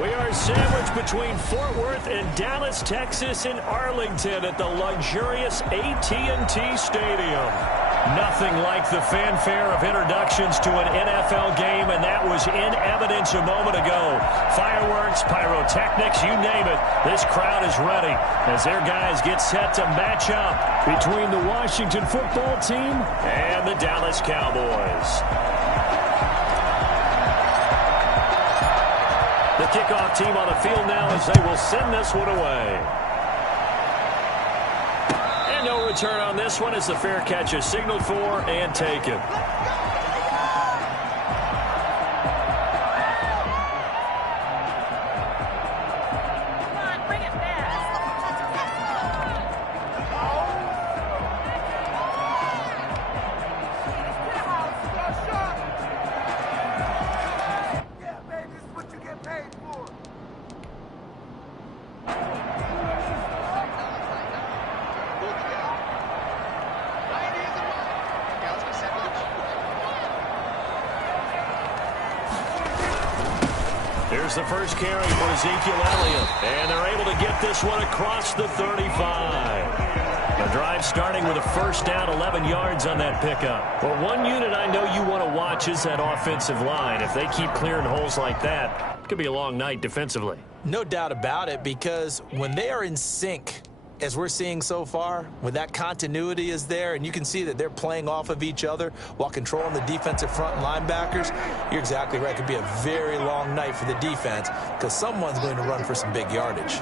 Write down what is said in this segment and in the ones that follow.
We are sandwiched between Fort Worth and Dallas, Texas, in Arlington at the luxurious AT&T Stadium. Nothing like the fanfare of introductions to an NFL game, and that was in evidence a moment ago. Fireworks, pyrotechnics, you name it. This crowd is ready as their guys get set to match up between the Washington football team and the Dallas Cowboys. The kickoff team on the field now as they will send this one away. And no return on this one as the fair catch is signaled for and taken. Here's the first carry for Ezekiel Elliott, and they're able to get this one across the 35. The drive starting with a first down, 11 yards on that pickup. Well, one unit I know you want to watch is that offensive line. If they keep clearing holes like that, it could be a long night defensively. No doubt about it, because when they are in sync, as we're seeing so far, when that continuity is there and you can see that they're playing off of each other while controlling the defensive front linebackers, you're exactly right. It could be a very long night for the defense because someone's going to run for some big yardage.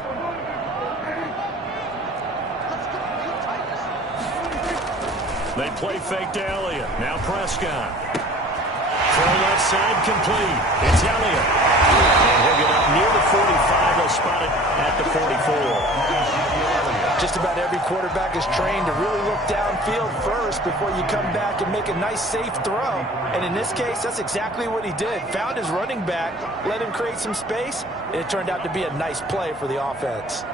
They play fake to Elliott. Now Prescott. Throw left side complete. It's Elliott. And he'll get up near the 45. They'll spot it at the 44. Just about every quarterback is trained to really look downfield first before you come back and make a nice, safe throw. And in this case, that's exactly what he did. Found his running back, let him create some space, and it turned out to be a nice play for the offense.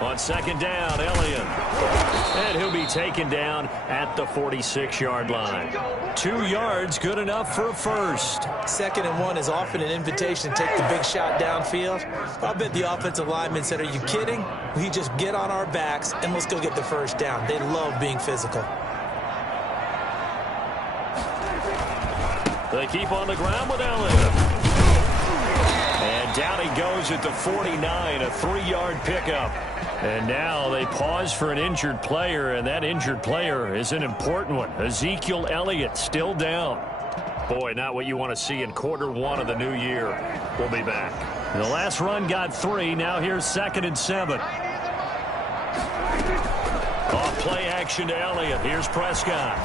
On second down, Elliott. And he'll be taken down at the 46-yard line. 2 yards, good enough for a first. 2nd and 1 is often an invitation to take the big shot downfield. I bet the offensive lineman said, are you kidding? We just get on our backs and let's go get the first down. They love being physical. They keep on the ground with Elliott. And down he goes at the 49, a 3-yard pickup. And now they pause for an injured player, and that injured player is an important one. Ezekiel Elliott still down. Boy, not what you want to see in quarter one of the new year. We'll be back. The last run got 3. Now here's 2nd and 7. Off play action to Elliott. Here's Prescott.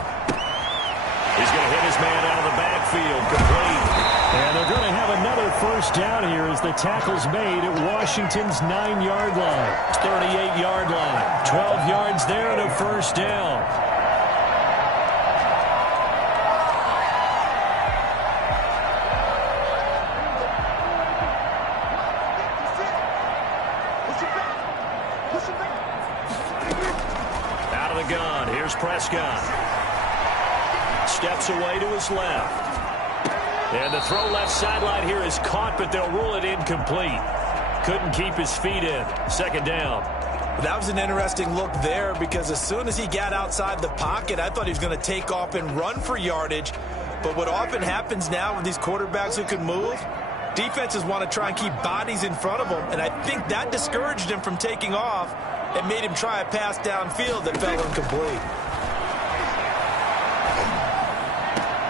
He's going to hit his man out of the backfield. Complete. And they're going to have another first down here as the tackle's made at Washington's 9-yard line. 38-yard line. 12 yards there and a first down. Out of the gun. Here's Prescott. Steps away to his left. And the throw left sideline here is caught, but they'll rule it incomplete. Couldn't keep his feet in. 2nd down. That was an interesting look there because as soon as he got outside the pocket, I thought he was going to take off and run for yardage. But what often happens now with these quarterbacks who can move, defenses want to try and keep bodies in front of them. And I think that discouraged him from taking off and made him try a pass downfield that fell incomplete.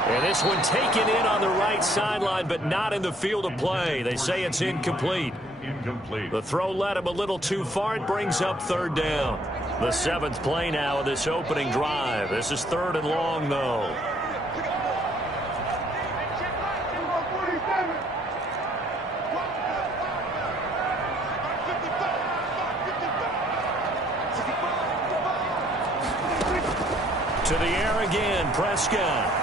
And this one taken in on the right sideline, but not in the field of play. They say it's incomplete. The throw led him a little too far. It brings up 3rd down. The 7th play now of this opening drive. This is 3rd and long, though. To the air again, Prescott.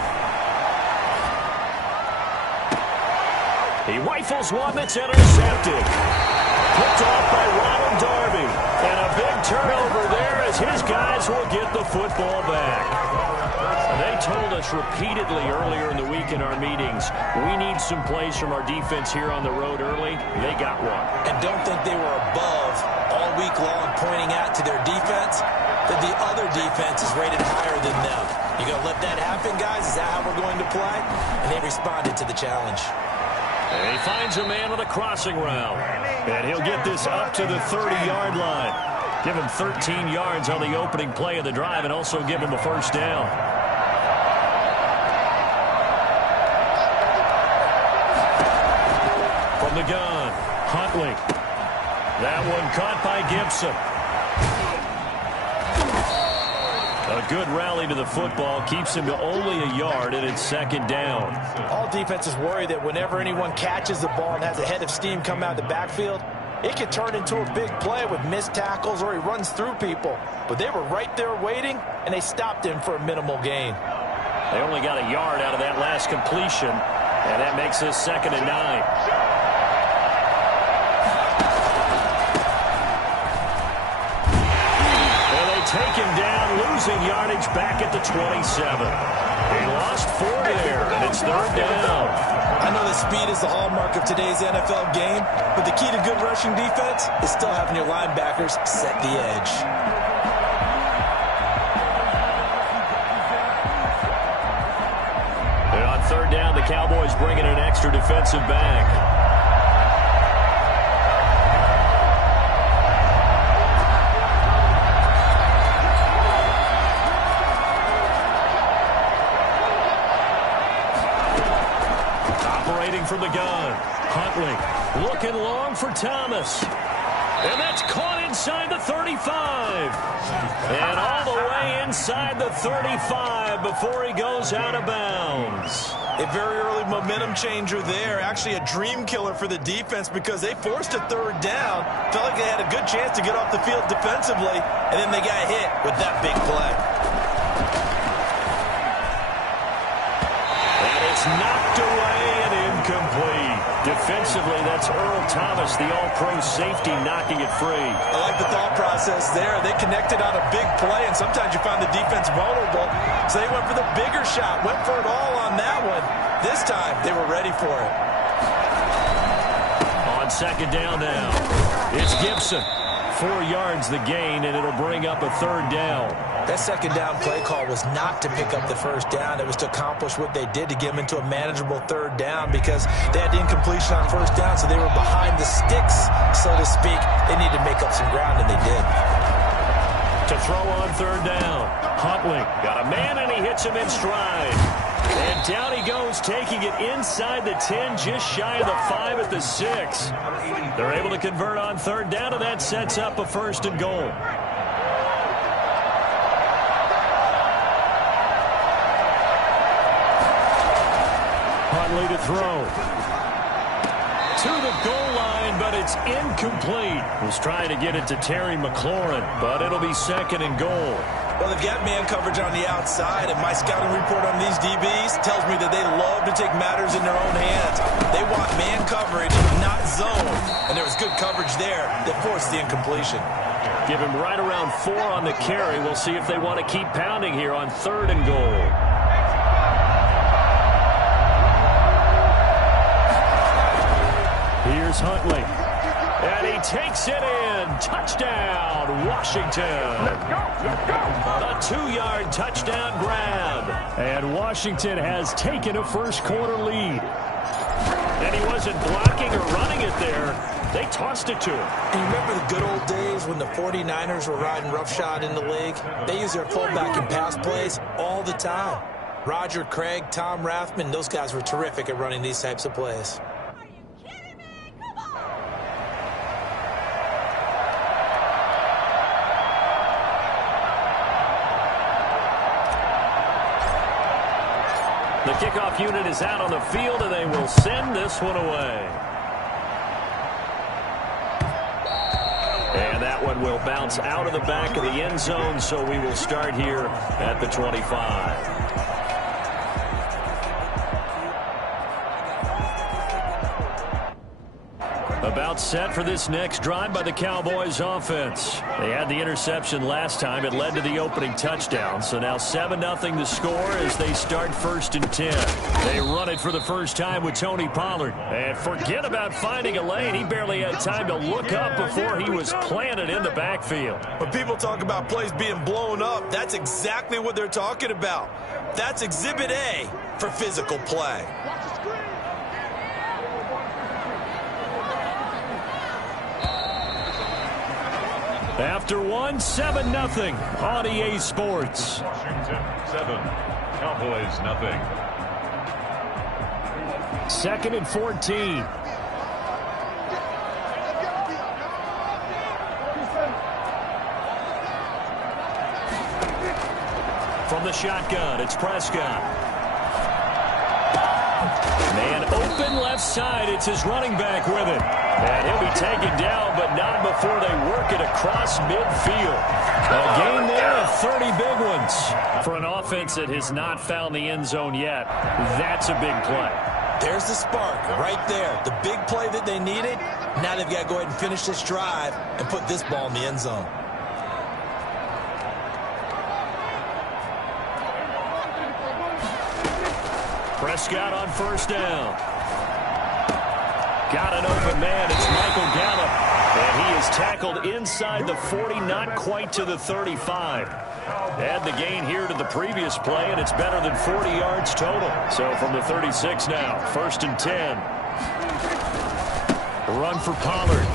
He rifles one that's intercepted. Picked off by Ronald Darby. And a big turnover there as his guys will get the football back. They told us repeatedly earlier in the week in our meetings, we need some plays from our defense here on the road early. They got one. And don't think they were above all week long pointing out to their defense that the other defense is rated higher than them. You going to let that happen, guys? Is that how we're going to play? And they responded to the challenge. And he finds a man with a crossing route. And he'll get this up to the 30-yard line. Give him 13 yards on the opening play of the drive and also give him a first down. From the gun, Huntley. That one caught by Gibson. A good rally to the football keeps him to only a yard, and it's second down. All defenses worry that whenever anyone catches the ball and has a head of steam come out of the backfield, it can turn into a big play with missed tackles or he runs through people. But they were right there waiting, and they stopped him for a minimal gain. They only got a yard out of that last completion, and that makes this 2nd and 9. Take him down, losing yardage back at the 27. He lost 4 there, and it's 3rd down. I know that speed is the hallmark of today's NFL game, but the key to good rushing defense is still having your linebackers set the edge. And on 3rd down, the Cowboys bring in an extra defensive back. From the gun, Huntley looking long for Thomas, and that's caught inside the 35, and all the way inside the 35 before he goes out of bounds. A very early momentum changer there, actually a dream killer for the defense because they forced a 3rd down, felt like they had a good chance to get off the field defensively, and then they got hit with that big play. And it's knocked away. Complete. Defensively, that's Earl Thomas, the all-pro safety, knocking it free. I like the thought process there. They connected on a big play, and sometimes you find the defense vulnerable. So they went for the bigger shot, went for it all on that one. This time, they were ready for it. On 2nd down now, it's Gibson. 4 yards the gain, and it'll bring up a 3rd down. That 2nd down play call was not to pick up the 1st down. It was to accomplish what they did to get them into a manageable 3rd down because they had the incompletion on 1st down, so they were behind the sticks, so to speak. They needed to make up some ground, and they did. To throw on 3rd down, Huntley got a man, and he hits him in stride. And down he goes, taking it inside the 10, just shy of the 5 at the 6. They're able to convert on 3rd down, and that sets up a 1st and goal. Huntley to throw. To the goal line, but it's incomplete. Was trying to get it to Terry McLaurin, but it'll be 2nd and goal. Well, they've got man coverage on the outside, and my scouting report on these DBs tells me that they love to take matters in their own hands. They want man coverage, not zone, and there was good coverage there that forced the incompletion. Give him right around 4 on the carry. We'll see if they want to keep pounding here on 3rd and goal. Here's Huntley. And he takes it in. Touchdown, Washington. A 2-yard touchdown grab. And Washington has taken a first-quarter lead. And he wasn't blocking or running it there. They tossed it to him. And you remember the good old days when the 49ers were riding roughshod in the league? They used their fullback in pass plays all the time. Roger Craig, Tom Rathman, those guys were terrific at running these types of plays. The kickoff unit is out on the field, and they will send this one away. And that one will bounce out of the back of the end zone, so we will start here at the 25. About set for this next drive by the Cowboys offense. They had the interception last time. It led to the opening touchdown. So now 7-0 to score as they start 1st and 10. They run it for the first time with Tony Pollard. And forget about finding a lane. He barely had time to look up before he was planted in the backfield. When people talk about plays being blown up, that's exactly what they're talking about. That's Exhibit A for physical play. After 7-0 on EA Sports. Washington 7, Cowboys 0. 2nd and 14. From the shotgun, it's Prescott. Man open left side. It's his running back with it. And he'll be taken down, but not before they work it across midfield. A gain there of 30 big ones. For an offense that has not found the end zone yet, that's a big play. There's the spark right there. The big play that they needed. Now they've got to go ahead and finish this drive and put this ball in the end zone. Prescott on 1st down. Got an open man. It's Michael Gallup. And he is tackled inside the 40, not quite to the 35. Add the gain here to the previous play, and it's better than 40 yards total. So from the 36 now, 1st and 10. Run for Pollard.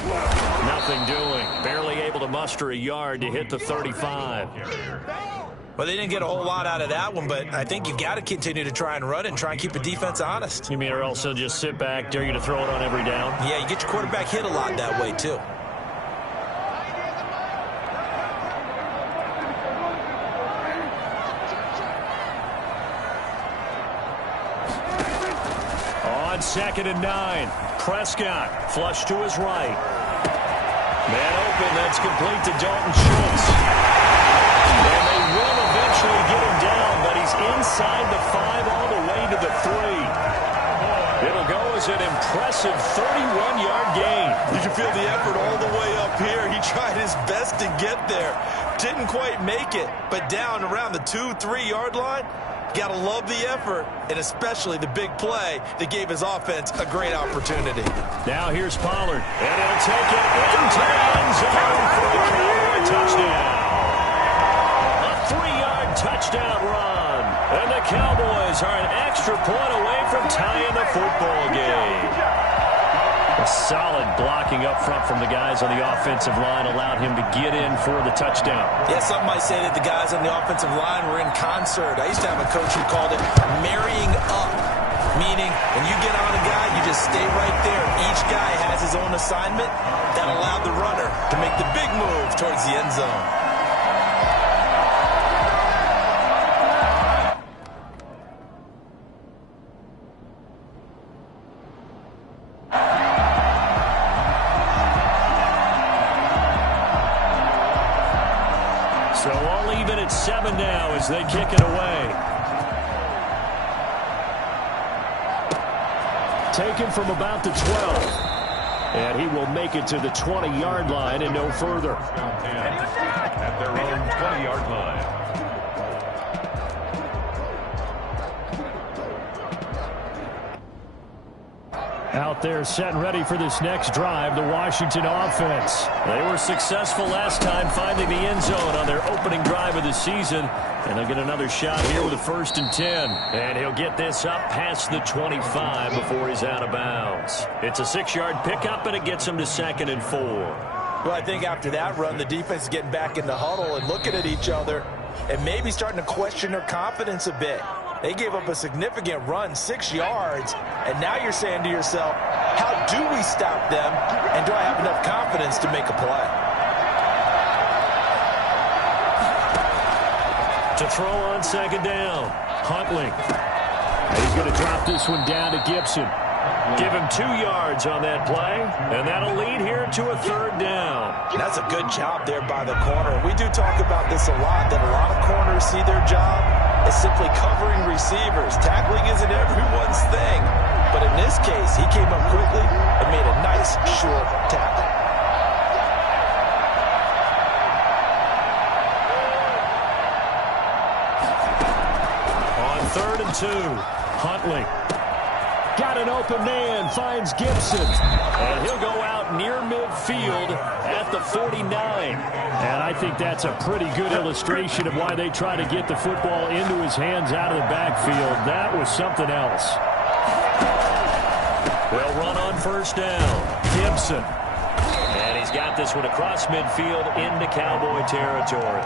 Nothing doing. Barely able to muster a yard to hit the 35. Well, they didn't get a whole lot out of that one, but I think you've got to continue to try and run and try and keep the defense honest. You mean or else they'll just sit back, dare you to throw it on every down? Yeah, you get your quarterback hit a lot that way, too. On 2nd and 9, Prescott flush to his right. Man open, that's complete to Dalton Schultz. And they will eventually get him down, but he's inside the 5 all the way to the 3. It'll go as an impressive 31-yard gain. You can feel the effort all the way up here. He tried his best to get there. Didn't quite make it, but down around the 2-3 yard line. Got to love the effort, and especially the big play that gave his offense a great opportunity. Now here's Pollard, and he'll take it into the end zone for a Cowboy touchdown. A 3-yard touchdown run, and the Cowboys are an extra point away from tying the football game. A solid blocking up front from the guys on the offensive line allowed him to get in for the touchdown. Yeah, some might say that the guys on the offensive line were in concert. I used to have a coach who called it marrying up, meaning when you get on a guy, you just stay right there. Each guy has his own assignment that allowed the runner to make the big move towards the end zone. So all even at 7 now as they kick it away. Taken from about the 12. And he will make it to the 20-yard line and no further. At their own 20-yard line. Out there set and ready for this next drive, the Washington offense. They were successful last time finding the end zone on their opening drive of the season. And they'll get another shot here with a 1st and 10. And he'll get this up past the 25 before he's out of bounds. It's a 6-yard pickup, and it gets him to 2nd and 4. Well, I think after that run, the defense is getting back in the huddle and looking at each other and maybe starting to question their confidence a bit. They gave up a significant run, 6 yards, and now you're saying to yourself, how do we stop them, and do I have enough confidence to make a play? To throw on 2nd down, Huntley. He's going to drop this one down to Gibson. Give him 2 yards on that play, and that'll lead here to a 3rd down. That's a good job there by the corner. We do talk about this a lot, that a lot of corners see their job as simply covering receivers. Tackling isn't everyone's thing. But in this case, he came up quickly and made a nice, short tackle. On 3rd and 2, Huntley. Got an open man, finds Gibson. And he'll go out near midfield at the 49. And I think that's a pretty good illustration of why they try to get the football into his hands out of the backfield. That was something else. They'll run on 1st down. Gibson. And he's got this one across midfield into Cowboy territory.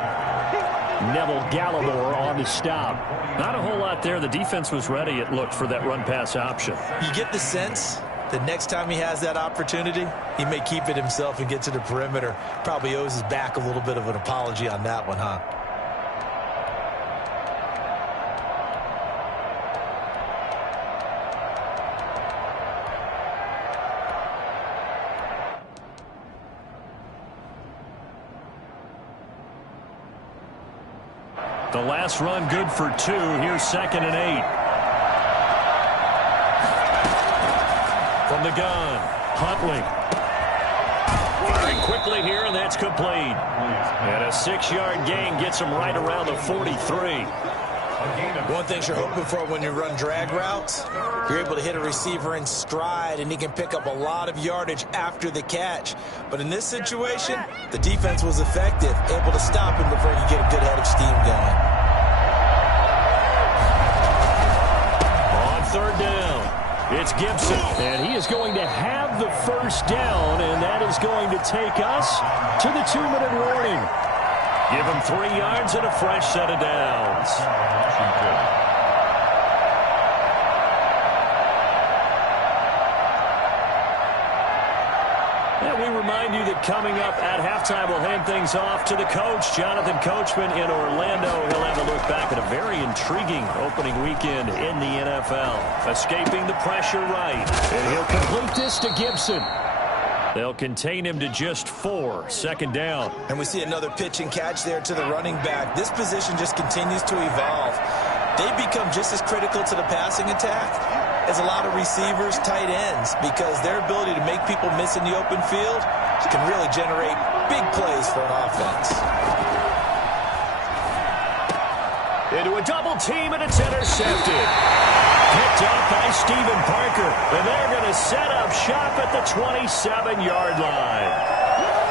Neville Gallimore on the stop. Not a whole lot there. The defense was ready, it looked, for that run-pass option. You get the sense that next time he has that opportunity, he may keep it himself and get to the perimeter. Probably owes his back a little bit of an apology on that one, huh? The last run good for 2. Here's 2nd and 8. From the gun, Huntley. Firing quickly here, and that's complete. And a 6-yard gain gets him right around the 43. One thing you're hoping for when you run drag routes, you're able to hit a receiver in stride, and he can pick up a lot of yardage after the catch. But in this situation, the defense was effective, able to stop him before he could get a good head of steam going. On 3rd down, it's Gibson. And he is going to have the 1st down, and that is going to take us to the 2-minute warning. Give him 3 yards and a fresh set of downs. And we remind you that coming up at halftime, we'll hand things off to the coach, Jonathan Coachman in Orlando. He'll have a look back at a very intriguing opening weekend in the NFL. Escaping the pressure right. And he'll complete this to Gibson. They'll contain him to just 4, 2nd down. And we see another pitch and catch there to the running back. This position just continues to evolve. They become just as critical to the passing attack as a lot of receivers, tight ends, because their ability to make people miss in the open field can really generate big plays for an offense. Into a double team, and it's intercepted. Picked up by Stephen Parker, and they're going to set up shop at the 27-yard line.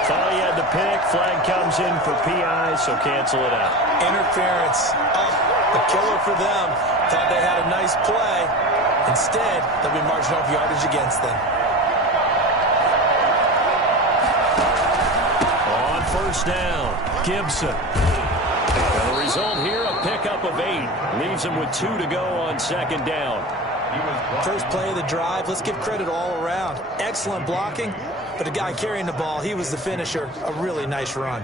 Thought he had the pick. Flag comes in for PI, so cancel it out. Interference. A killer for them. Thought they had a nice play. Instead, they'll be marching off yardage against them. On 1st down, Gibson. And the result here, a pickup of 8. Leaves him with 2 to go on 2nd down. First play of the drive, let's give credit all around. Excellent blocking, but the guy carrying the ball, he was the finisher. A really nice run.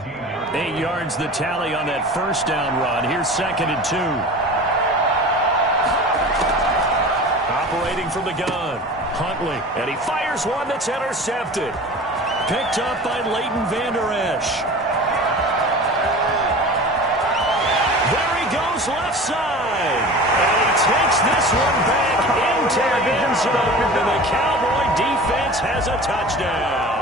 8 yards the tally on that 1st down run. Here's 2nd and 2. Operating from the gun, Huntley. And he fires one that's intercepted. Picked up by Leighton Vander Esch. There he goes left side. And he takes this one back into the end zone. And the Cowboy defense has a touchdown.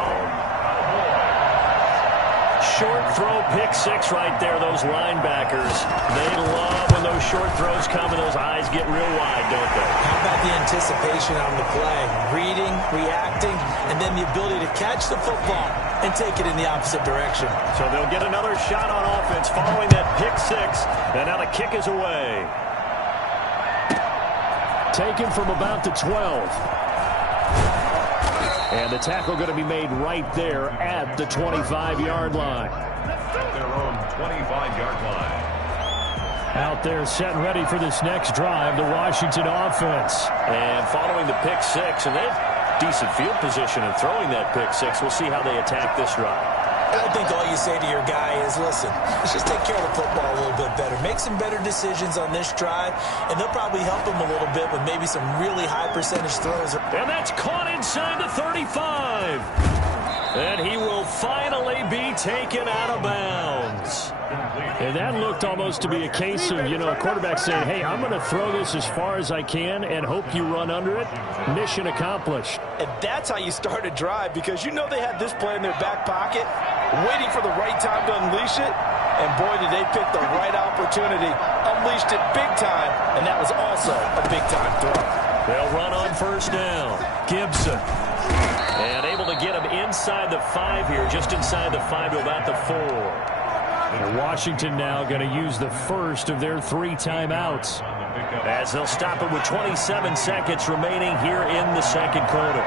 Short throw, pick 6 right there. Those linebackers, they love when those short throws come and those eyes get real wide, don't they? How about the anticipation on the play? Reading, reacting, and then the ability to catch the football and take it in the opposite direction. So they'll get another shot on offense following that pick 6. And now the kick is away. Taken from about the 12. And the tackle going to be made right there at the 25-yard line. Their own 25-yard line. Out there set and ready for this next drive, the Washington offense. And following the pick 6, and they have decent field position and throwing that pick 6. We'll see how they attack this drive. I think all you say to your guy is, listen, let's just take care of the football a little bit better. Make some better decisions on this drive, and they'll probably help him a little bit with maybe some really high percentage throws. And that's caught inside the 35. And he will finally be taken out of bounds. And that looked almost to be a case of, a quarterback saying, hey, I'm going to throw this as far as I can and hope you run under it. Mission accomplished. And that's how you start a drive, because they had this play in their back pocket, waiting for the right time to unleash it. And boy, did they pick the right opportunity. Unleashed it big time, and that was also a big-time throw. They'll run on first down. Gibson. And able to get him inside the 5 here, just inside the 5 to about the 4. And Washington now going to use the first of their 3 timeouts, as they'll stop it with 27 seconds remaining here in the second quarter.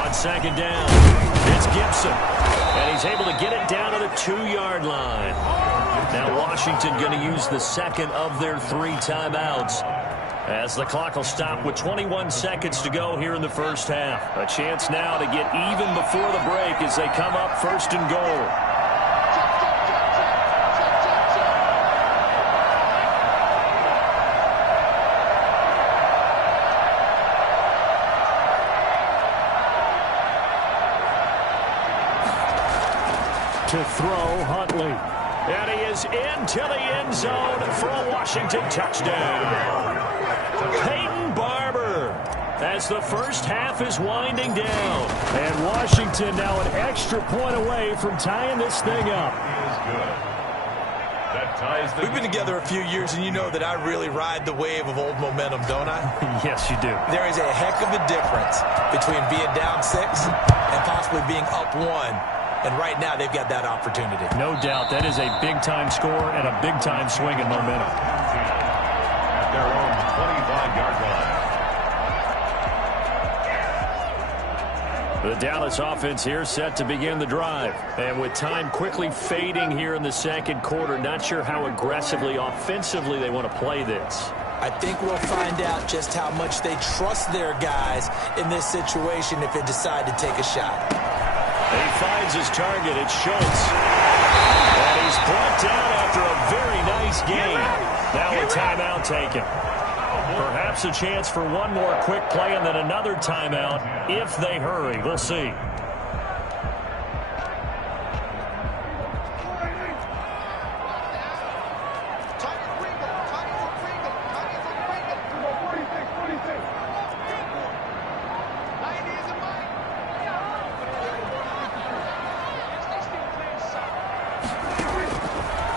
On second down, it's Gibson. And he's able to get it down to the 2-yard line. Now Washington going to use the second of their 3 timeouts, as the clock will stop with 21 seconds to go here in the first half. A chance now to get even before the break as they come up first and goal. To throw, Huntley. And he is into the end zone for a Washington touchdown. Peyton Barber, as the first half is winding down. And Washington now an extra point away from tying this thing up. We've been together a few years, and you know that I really ride the wave of old momentum, don't I? Yes, you do. There is a heck of a difference between being down 6 and possibly being up 1. And right now, they've got that opportunity. No doubt. That is a big-time score and a big-time swing in momentum. At their own 25-yard line. The Dallas offense here set to begin the drive. And with time quickly fading here in the second quarter, not sure how aggressively, offensively they want to play this. I think we'll find out just how much they trust their guys in this situation if they decide to take a shot. And he finds his target. It's Schultz. And he's brought down after a very nice game. Now a timeout taken. Perhaps a chance for one more quick play and then another timeout if they hurry. We'll see.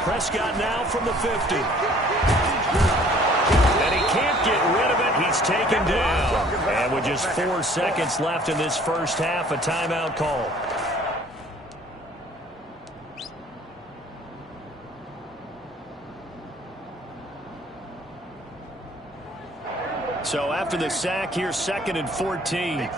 Prescott now from the 50. And he can't get rid of it. He's taken down. And with just 4 seconds left in this first half, a timeout call. So after the sack, here's 2nd and 14.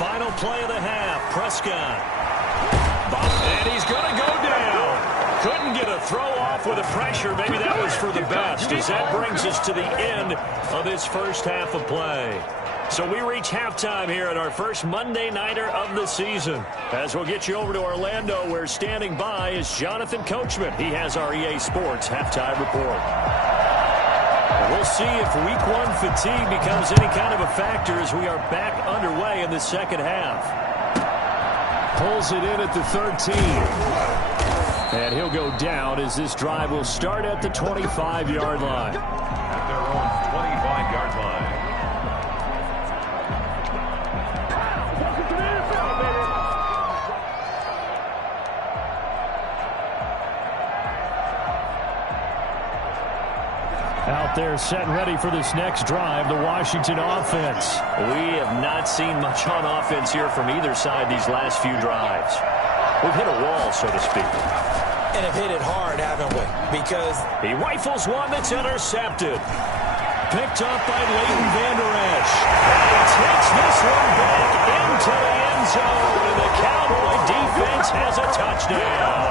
Final play of the half. Prescott. And he's going to go down. Couldn't get a throw off with the pressure. Maybe that was for the best, as that brings us to the end of this first half of play. So we reach halftime here at our first Monday Nighter of the season. As we'll get you over to Orlando, where standing by is Jonathan Coachman. He has our EA Sports halftime report. We'll see if Week 1 fatigue becomes any kind of a factor as we are back underway in the second half. Pulls it in at the 13. And he'll go down as this drive will start at the 25-yard line. At their own 25-yard line. Out there set and ready for this next drive, the Washington offense. We have not seen much on offense here from either side these last few drives. We've hit a wall, so to speak. And have hit it hard, haven't we? Because he rifles one that's intercepted. Picked up by Leighton Vander Esch. And he takes this one back into the end zone, and the Cowboy defense has a touchdown.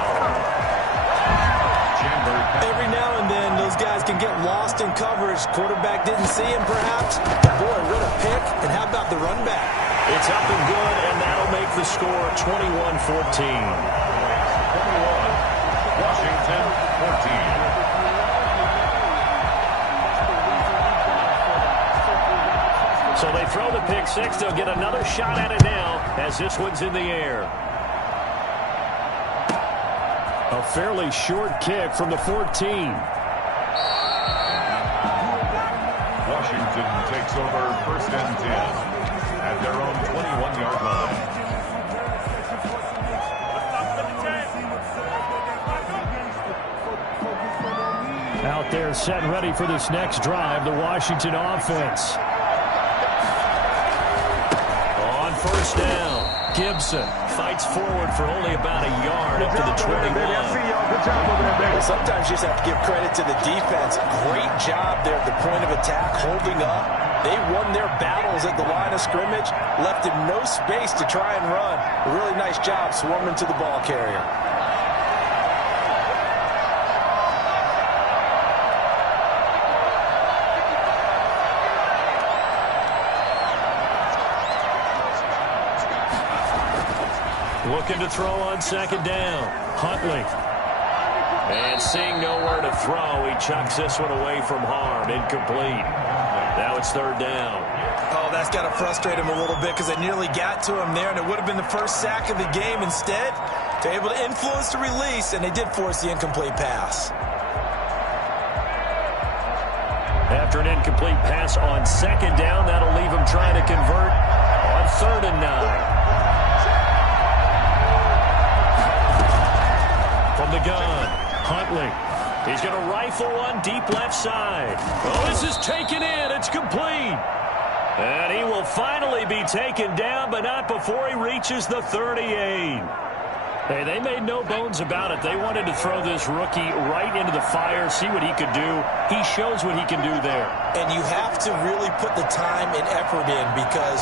Every now and then, those guys can get lost in coverage. Quarterback didn't see him, perhaps. But boy, what a pick. And how about the run back? It's up and good, and that'll make the score 21-14. Washington, 14. So they throw the pick six. They'll get another shot at it now as this one's in the air. A fairly short kick from the 14. Washington takes over first and 10 at their own 21-yard line. Out there set and ready for this next drive, the Washington offense. On first down, Gibson fights forward for only about a yard up to the 21. Sometimes you just have to give credit to the defense. Great job there at the point of attack, holding up. They won their battles at the line of scrimmage, left him no space to try and run. A really nice job swarming to the ball carrier. Looking to throw on second down. Huntley. And seeing nowhere to throw, he chucks this one away from harm. Incomplete. Now it's third down. Oh, that's got to frustrate him a little bit because they nearly got to him there, and it would have been the first sack of the game. Instead, they're able to influence the release, and they did force the incomplete pass. After an incomplete pass on second down, that'll leave him trying to convert on 3rd and 9. From the gun, Huntley. He's going to rifle one deep left side. Oh, this is taken in. It's complete. And he will finally be taken down, but not before he reaches the 38. Hey, they made no bones about it. They wanted to throw this rookie right into the fire, see what he could do. He shows what he can do there. And you have to really put the time and effort in because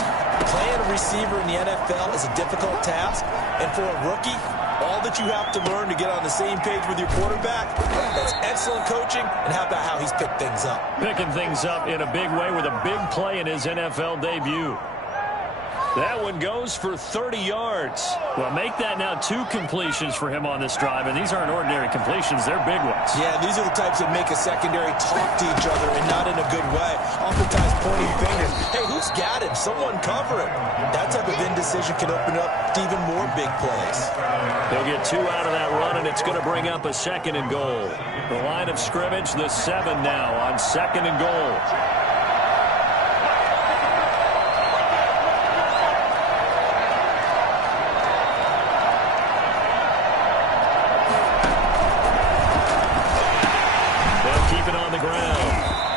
playing a receiver in the NFL is a difficult task. And for a rookie, all that you have to learn to get on the same page with your quarterback, that's excellent coaching. And how about how he's picked things up? Picking things up in a big way with a big play in his NFL debut. That one goes for 30 yards. Well, make that now 2 completions for him on this drive, and these aren't ordinary completions. They're big ones. Yeah, these are the types that make a secondary talk to each other and not in a good way. Oftentimes pointing fingers. Hey, who's got him? Someone cover him. That type of indecision can open up to even more big plays. They'll get 2 out of that run, and it's going to bring up a 2nd and goal. The line of scrimmage, the 7 now on 2nd and goal.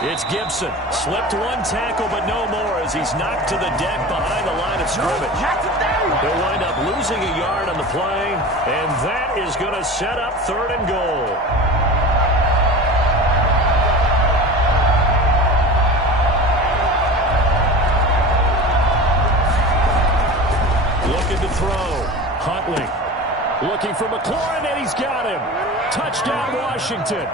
It's Gibson. Slipped one tackle, but no more as he's knocked to the deck behind the line of scrimmage. They'll wind up losing a yard on the play, and that is going to set up 3rd and goal. Looking to throw. Huntley. Looking for McLaurin, and he's got him. Touchdown, Washington.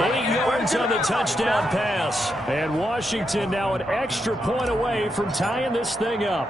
8 yards on the touchdown pass. And Washington now an extra point away from tying this thing up.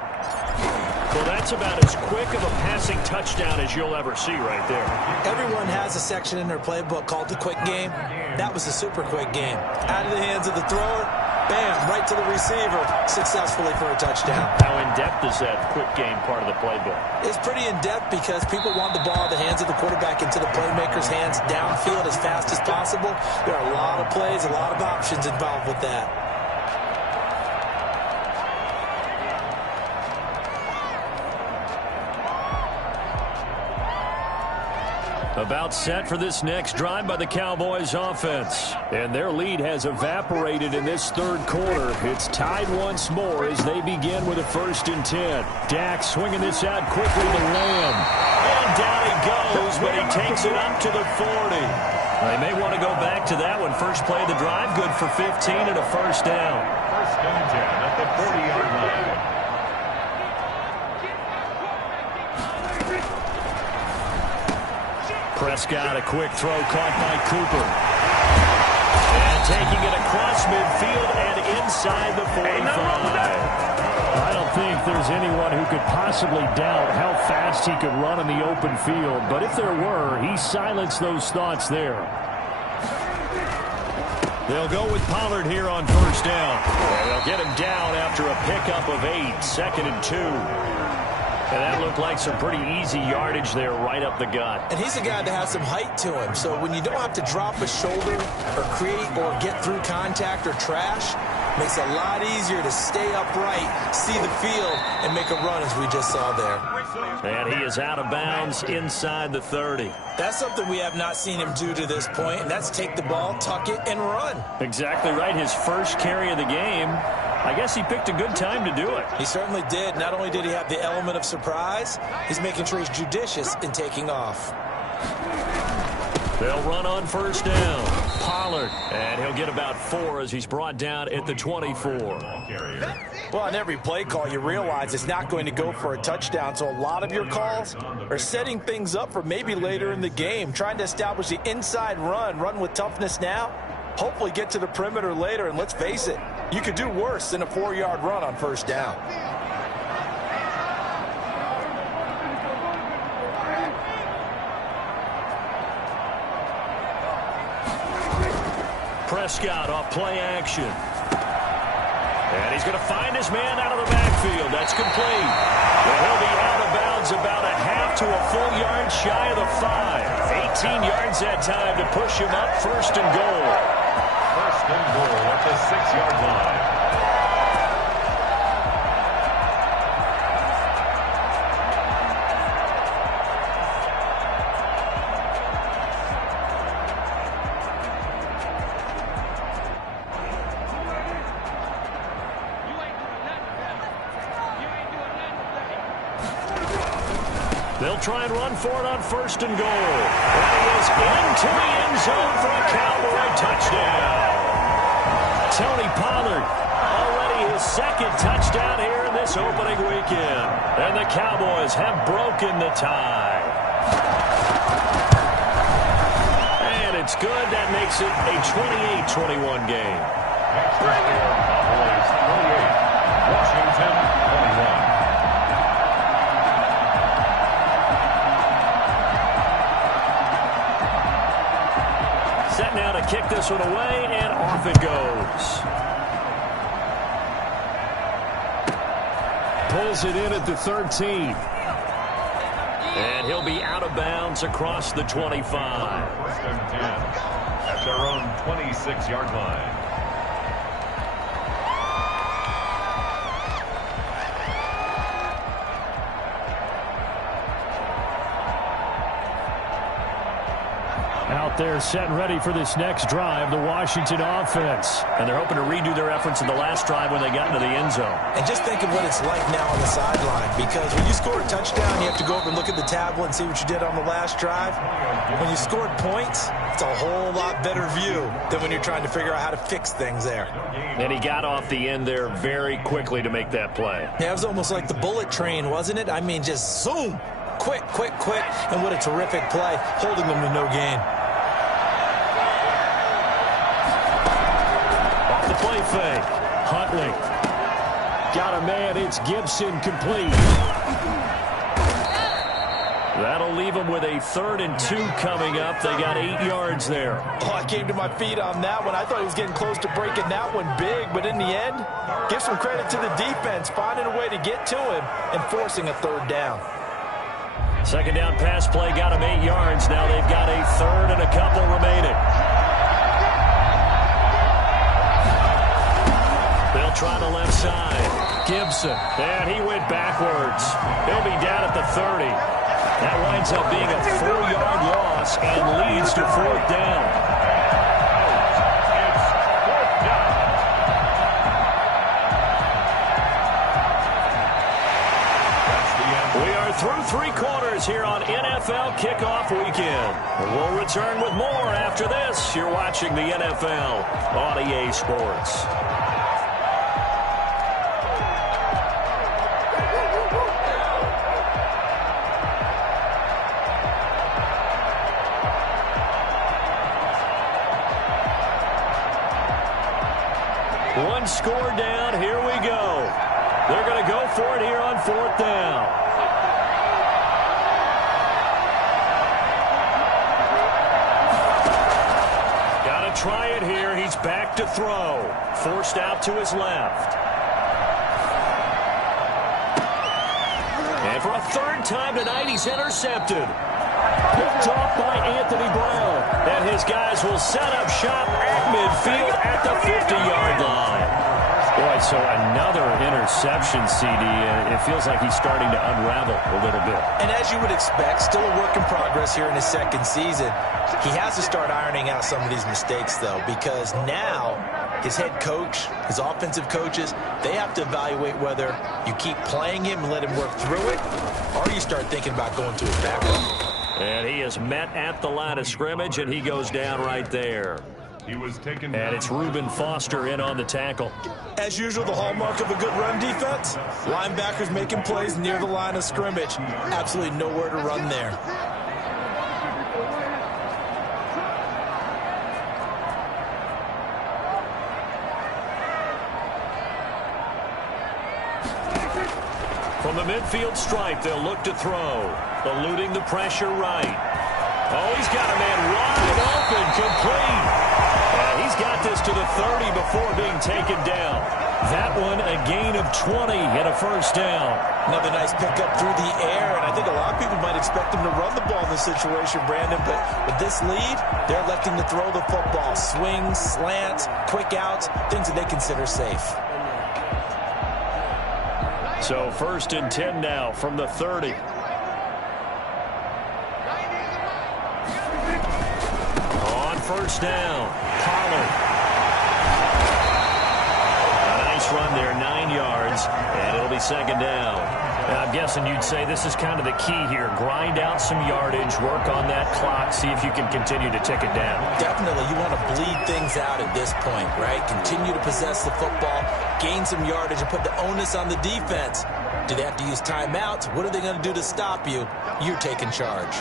Well, that's about as quick of a passing touchdown as you'll ever see right there. Everyone has a section in their playbook called the quick game. That was a super quick game. Out of the hands of the thrower, bam, right to the receiver, successfully for a touchdown. How in-depth is that quick game part of the playbook? It's pretty in-depth because people want the ball in the hands of the quarterback into the playmaker's hands downfield as fast as possible. There are a lot of plays, a lot of options involved with that. About set for this next drive by the Cowboys offense. And their lead has evaporated in this 3rd quarter. It's tied once more as they begin with a 1st and 10. Dak swinging this out quickly to Lamb. And down he goes, but he takes it up to the 40. They may want to go back to that one. First play of the drive, good for 15 and a 1st down. 1st and 10 at the 40-yard line. Prescott, a quick throw caught by Cooper. And taking it across midfield and inside the 45. I don't think there's there's anyone who could possibly doubt how fast he could run in the open field. But if there were, he silenced those thoughts there. They'll go with Pollard here on first down. And they'll get him down after a pickup of 8, 2nd and 2. And that looked like some pretty easy yardage there right up the gut. And he's a guy that has some height to him. So when you don't have to drop a shoulder or create or get through contact or trash, makes it a lot easier to stay upright, see the field, and make a run as we just saw there. And he is out of bounds inside the 30. That's something we have not seen him do to this point, and that's take the ball, tuck it, and run. Exactly right. His first carry of the game. I guess he picked a good time to do it. He certainly did. Not only did he have the element of surprise, he's making sure he's judicious in taking off. They'll run on first down. Pollard, and he'll get about 4 as he's brought down at the 24. Well, on every play call, you realize it's not going to go for a touchdown, so a lot of your calls are setting things up for maybe later in the game, trying to establish the inside run with toughness now, hopefully get to the perimeter later, and let's face it, you could do worse than a 4-yard run on first down. Prescott off play action. And he's going to find his man out of the backfield. That's complete. Well, he'll be out of bounds about a half to a full yard shy of the 5. 18 yards that time to push him up 1st and goal. 1st and goal at the 6-yard line. They'll try and run for it on 1st and goal. And he is into the end zone for a Cowboy touchdown. Tony Pollard, already his 2nd touchdown here in this opening weekend. And the Cowboys have broken the tie. And it's good. That makes it a 28-21 game. Extra score, Cowboys 28, Washington 21. Set now to kick this one away, and off it goes. Pulls it in at the 13. And he'll be out of bounds across the 25. 1st and 10 at their own 26-yard line. Out there set and ready for this next drive, the Washington offense. And they're hoping to redo their efforts in the last drive when they got into the end zone. And just think of what it's like now on the sideline, because when you score a touchdown, you have to go over and look at the tablet and see what you did on the last drive. When you scored points, it's a whole lot better view than when you're trying to figure out how to fix things there. And he got off the end there very quickly to make that play. Yeah, it was almost like the bullet train, wasn't it? I mean, just zoom, quick, quick, quick, and what a terrific play, holding them to no gain. Play fake. Huntley. Got a man. It's Gibson complete. That'll leave them with a 3rd and 2 coming up. They got 8 yards there. Oh, I came to my feet on that one. I thought he was getting close to breaking that one big, but in the end, give some credit to the defense, finding a way to get to him and forcing a 3rd down. 2nd down pass play got him 8 yards. Now they've got a 3rd and a couple remaining. They'll try the left side. Gibson. And he went backwards. He'll be down at the 30. That winds up being a 4-yard loss and leads to 4th down. It's 4th down. That's the end. We are through 3 quarters here on NFL Kickoff Weekend. We'll return with more after this. You're watching the NFL on EA Sports. One score down. Here we go. They're going to go for it here on 4th down. Got to try it here. He's back to throw. Forced out to his left. And for a third time tonight, he's intercepted. Picked off by Anthony Brown. And his guys will set up shop at midfield at the 50-yard line. Boy, so another interception, CD. It feels like he's starting to unravel a little bit. And as you would expect, still a work in progress here in his second season. He has to start ironing out some of these mistakes, though, because now his head coach, his offensive coaches, they have to evaluate whether you keep playing him and let him work through it, or you start thinking about going to his backup. And he is met at the line of scrimmage, and he goes down right there. He was taken And it's Reuben Foster in on the tackle. As usual, the hallmark of a good run defense, linebackers making plays near the line of scrimmage. Absolutely nowhere to run there. From the midfield stripe, they'll look to throw. Eluding the pressure right. Oh, he's got a man wide open, complete. And he's got this to the 30 before being taken down. That one, a gain of 20 and a first down. Another nice pickup through the air, and I think a lot of people might expect him to run the ball in this situation, Brandon, but with this lead, they're electing to throw the football. Swings, slants, quick outs, things that they consider safe. So 1st and 10 now from the 30. On 1st down, Pollard. A nice run there, 9 yards, and it'll be 2nd down. Now, I'm guessing you'd say this is kind of the key here. Grind out some yardage, work on that clock, see if you can continue to tick it down. Definitely, you want to bleed things out at this point, right? Continue to possess the football, gain some yardage, and put the onus on the defense. Do they have to use timeouts? What are they going to do to stop you? You're taking charge.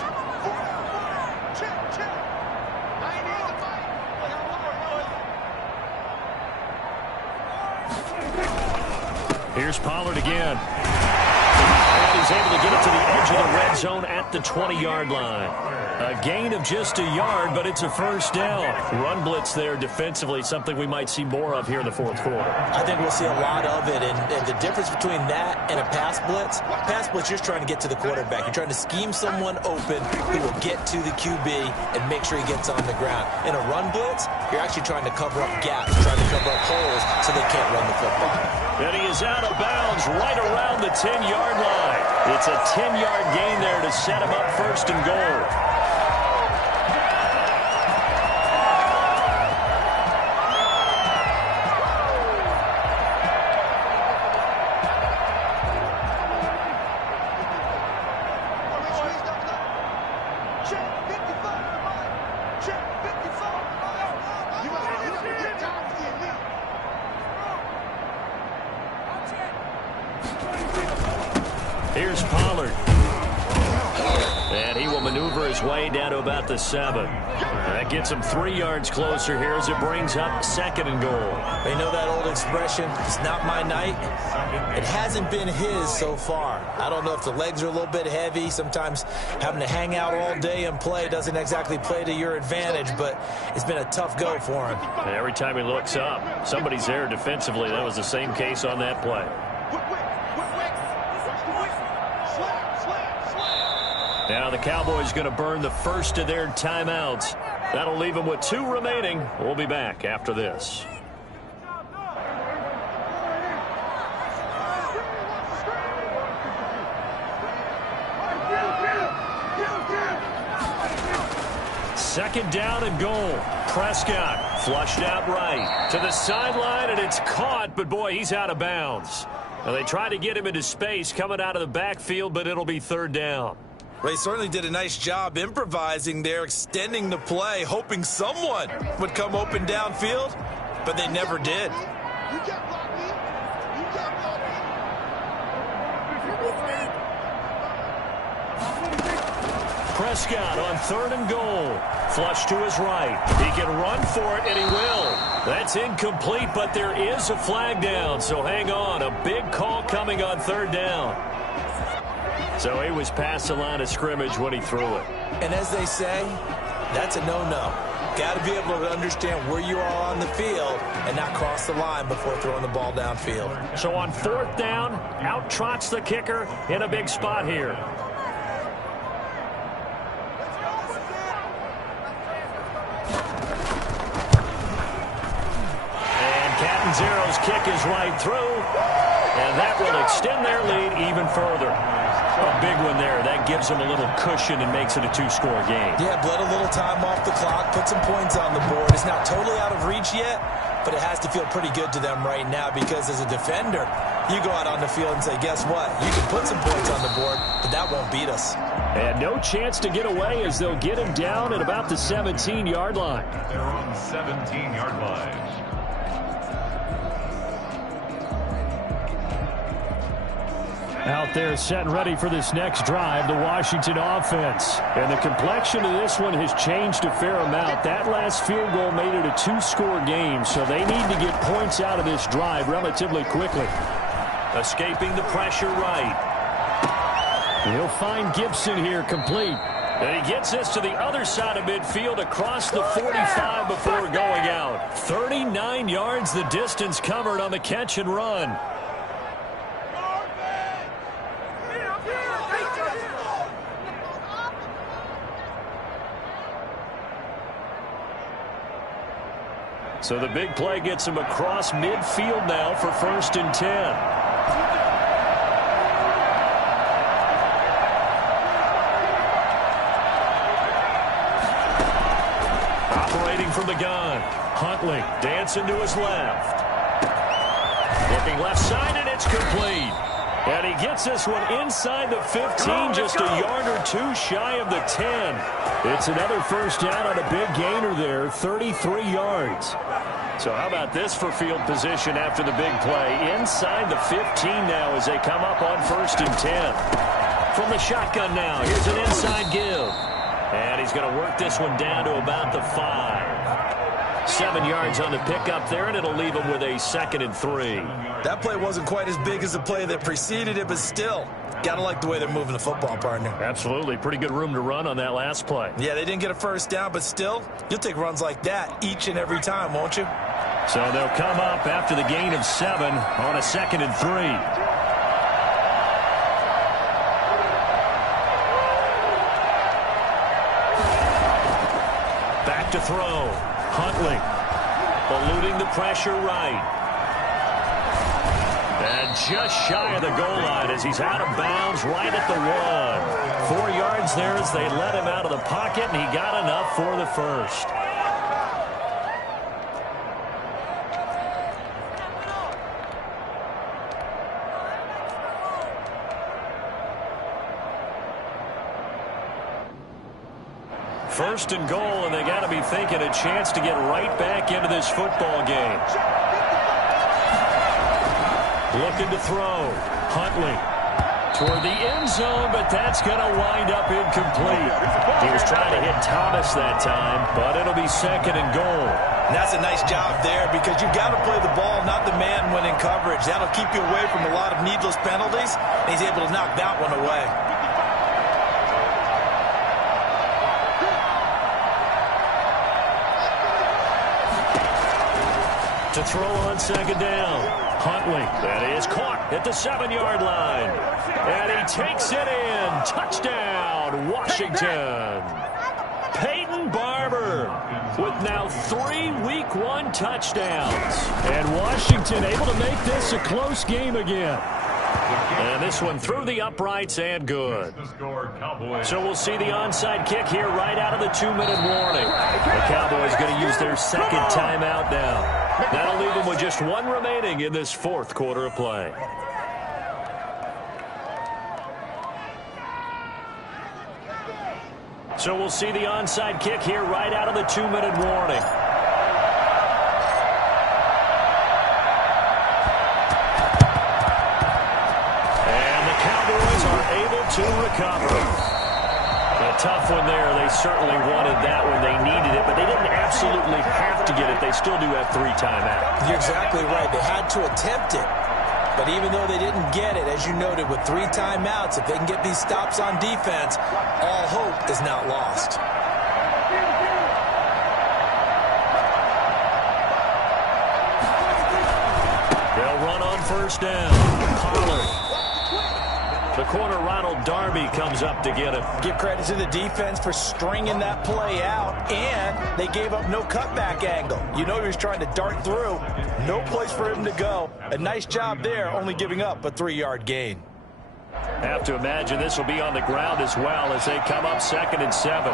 Here's Pollard again. And he's able to get it to the edge of the red zone at the 20-yard line. A gain of just a yard, but it's a first down. Run blitz there defensively, something we might see more of here in the 4th quarter. I think we'll see a lot of it, and the difference between that and a pass blitz, you're just trying to get to the quarterback. You're trying to scheme someone open who will get to the QB and make sure he gets on the ground. In a run blitz, you're actually trying to cover up gaps, trying to cover up holes so they can't run the football. And he is out of bounds right around the 10-yard line. It's a 10-yard gain there to set him up 1st and goal. Here's Pollard. And he will maneuver his way down to about the 7. That gets him 3 yards closer here as it brings up 2nd and goal. They know that old expression, it's not my night. It hasn't been his so far. I don't know if the legs are a little bit heavy. Sometimes having to hang out all day and play doesn't exactly play to your advantage, but it's been a tough go for him. And every time he looks up, somebody's there defensively. That was the same case on that play. Now the Cowboys going to burn the first of their timeouts. That'll leave them with 2 remaining. We'll be back after this. Second down and goal. Prescott flushed out right to the sideline, and it's caught, but boy, he's out of bounds. Now they try to get him into space coming out of the backfield, but it'll be 3rd down. They certainly did a nice job improvising there, extending the play, hoping someone would come open downfield, but they never did. Prescott on 3rd and goal. Flush to his right. He can run for it, and he will. That's incomplete, but there is a flag down, so hang on. A big call coming on third down. So he was past the line of scrimmage when he threw it. And as they say, that's a no-no. Got to be able to understand where you are on the field and not cross the line before throwing the ball downfield. So on fourth down, out trots the kicker in a big spot here. And Catanzaro's kick is right through, and that will extend their lead even further. A big one there. That gives them a little cushion and makes it a two-score game. Yeah, bled a little time off the clock, put some points on the board. It's not totally out of reach yet, but it has to feel pretty good to them right now because as a defender, you go out on the field and say, guess what? You can put some points on the board, but that won't beat us. And no chance to get away as they'll get him down at about the 17-yard line. They're on the 17-yard line. Out there set and ready for this next drive, the Washington offense. And the complexion of this one has changed a fair amount. That last field goal made it a two-score game, so they need to get points out of this drive relatively quickly. Escaping the pressure right. He'll find Gibson here complete. And he gets this to the other side of midfield across the 45 before going out. 39 yards the distance covered on the catch and run. So the big play gets him across midfield now for 1st and 10. Operating from the gun. Huntley dancing to his left. Looking left side, and it's complete. And he gets this one inside the 15, just a yard or two shy of the 10. It's another first down on a big gainer there, 33 yards. So how about this for field position after the big play? Inside the 15 now as they come up on 1st and 10. From the shotgun now, here's an inside give. And he's going to work this one down to about the 5. 7 yards on the pickup there, and it'll leave him with a 2nd and 3. That play wasn't quite as big as the play that preceded it, but still, gotta like the way they're moving the football, partner. Absolutely. Pretty good room to run on that last play. Yeah, they didn't get a first down, but still, you'll take runs like that each and every time, won't you? So they'll come up after the gain of 7 on a 2nd and 3. Back to throw. Huntley eluding the pressure right. And just shy of the goal line as he's out of bounds right at the 1. 4 yards there as they let him out of the pocket, and he got enough for the first. First and goal, and they got to be thinking a chance to get right back into this football game. Looking to throw. Huntley toward the end zone, but that's going to wind up incomplete. He was trying to hit Thomas that time, but it'll be 2nd and goal. And that's a nice job there because you've got to play the ball, not the man when in coverage. That'll keep you away from a lot of needless penalties, and he's able to knock that one away. To throw on 2nd down. Huntley, that is caught at the 7-yard line. And he takes it in. Touchdown, Washington. Peyton Barber with now 3 Week 1 touchdowns. And Washington able to make this a close game again. And this one through the uprights and good. So we'll see the onside kick here right out of the 2-minute warning. The Cowboys going to use their 2nd timeout now. That'll leave them with just 1 remaining in this 4th quarter of play. So we'll see the onside kick here right out of the 2-minute warning. And the Cowboys are able to recover. A tough one there. They certainly wanted that when they needed it, but they didn't absolutely have to get it. They still do have 3 timeouts. You're exactly right. They had to attempt it. But even though they didn't get it, as you noted, with 3 timeouts, if they can get these stops on defense, all hope is not lost. They'll run on first down. Pollard. The corner, Ronald Darby, comes up to get it. Give credit to the defense for stringing that play out, and they gave up no cutback angle. You know he was trying to dart through. No place for him to go. A nice job there, only giving up a 3-yard gain. Have to imagine this will be on the ground as well as they come up 2nd and 7.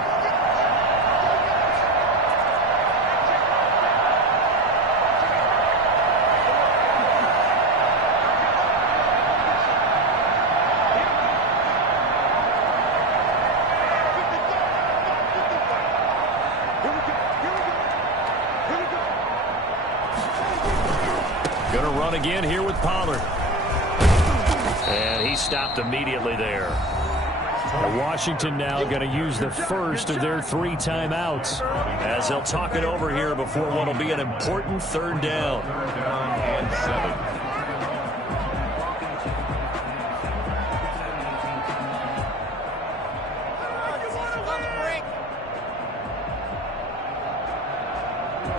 Going to run again here with Pollard. And he stopped immediately there. And Washington now going to use the first of their 3 timeouts as they'll talk it over here before what will be an important 3rd down. 3rd and 7.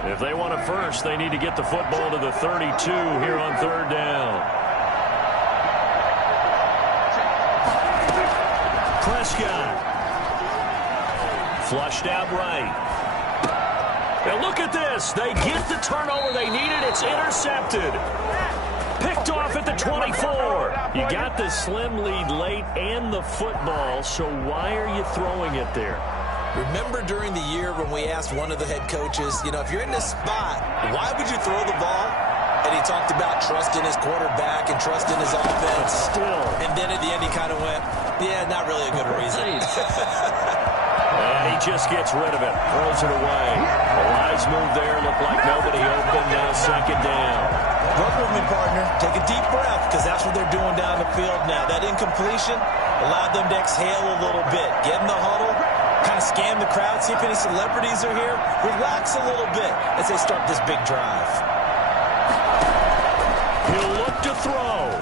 If they want a first, they need to get the football to the 32 here on 3rd down. Prescott. Flushed out right. And look at this. They get the turnover they needed. It's intercepted. Picked off at the 24. You got the slim lead late and the football, so why are you throwing it there? Remember during the year when we asked one of the head coaches, you know, if you're in this spot, why would you throw the ball? And he talked about trusting his quarterback and trusting his offense. Still. And then at the end he kind of went, yeah, not really a good reason. And he just gets rid of it. Throws it away. A wise move there. Looked like nobody open. Now 2nd down. Work with me, partner. Take a deep breath, because that's what they're doing down the field now. That incompletion allowed them to exhale a little bit. Get in the huddle. Kind of scan the crowd, see if any celebrities are here. Relax a little bit as they start this big drive. He'll look to throw.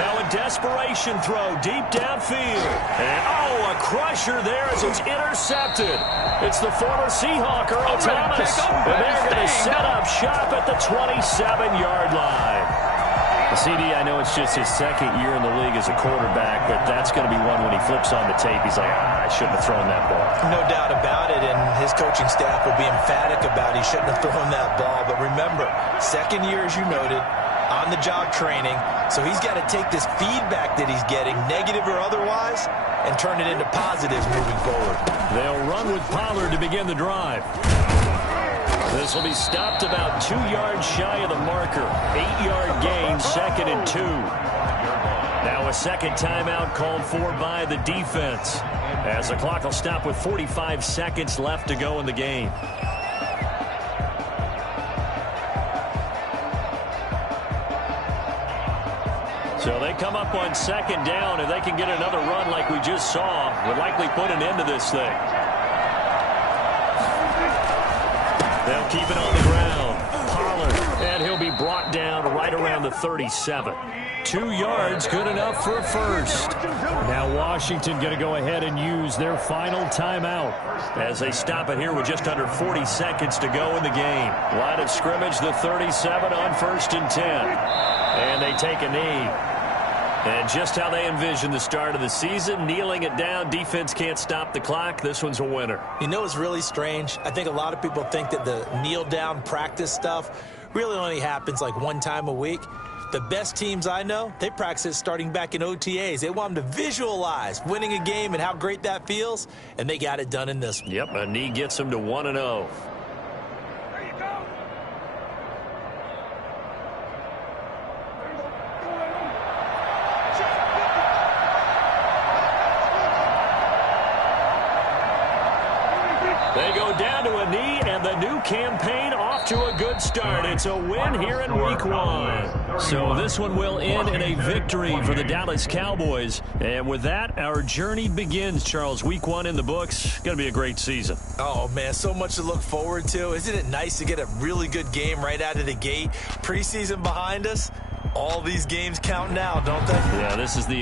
Now a desperation throw deep downfield. And, a crusher there as it's intercepted. It's the former Seahawk, Earl Thomas. And they're going to set up shop at the 27-yard line. CD, I know it's just his 2nd year in the league as a quarterback, but that's going to be one when he flips on the tape. He's like, I shouldn't have thrown that ball. No doubt about it, and his coaching staff will be emphatic about he shouldn't have thrown that ball. But remember, 2nd year, as you noted, on-the-job training, so he's got to take this feedback that he's getting, negative or otherwise, and turn it into positives moving forward. They'll run with Pollard to begin the drive. This will be stopped about 2 yards shy of the marker. 8-yard gain, 2nd and 2. Now a 2nd timeout called for by the defense, as the clock will stop with 45 seconds left to go in the game. So they come up on 2nd down. If they can get another run like we just saw, would likely put an end to this thing. They'll keep it on the ground. Pollard, and he'll be brought down right around the 37. 2 yards, good enough for a first. Now Washington going to go ahead and use their final timeout as they stop it here with just under 40 seconds to go in the game. Line of scrimmage, the 37 on 1st and 10. And they take a knee. And just how they envision the start of the season, kneeling it down, defense can't stop the clock. This one's a winner. You know what's really strange? I think a lot of people think that the kneel-down practice stuff really only happens like 1 time a week. The best teams I know, they practice it starting back in OTAs. They want them to visualize winning a game and how great that feels, and they got it done in this one. Yep, a knee gets them to 1-0. They go down to a knee, and the new campaign off to a good start. It's a win here in Week 1. So this one will end in a victory for the Dallas Cowboys. And with that, our journey begins, Charles. Week 1 in the books. Going to be a great season. Oh, man, so much to look forward to. Isn't it nice to get a really good game right out of the gate? Preseason behind us. All these games count now, don't they? Yeah, this is the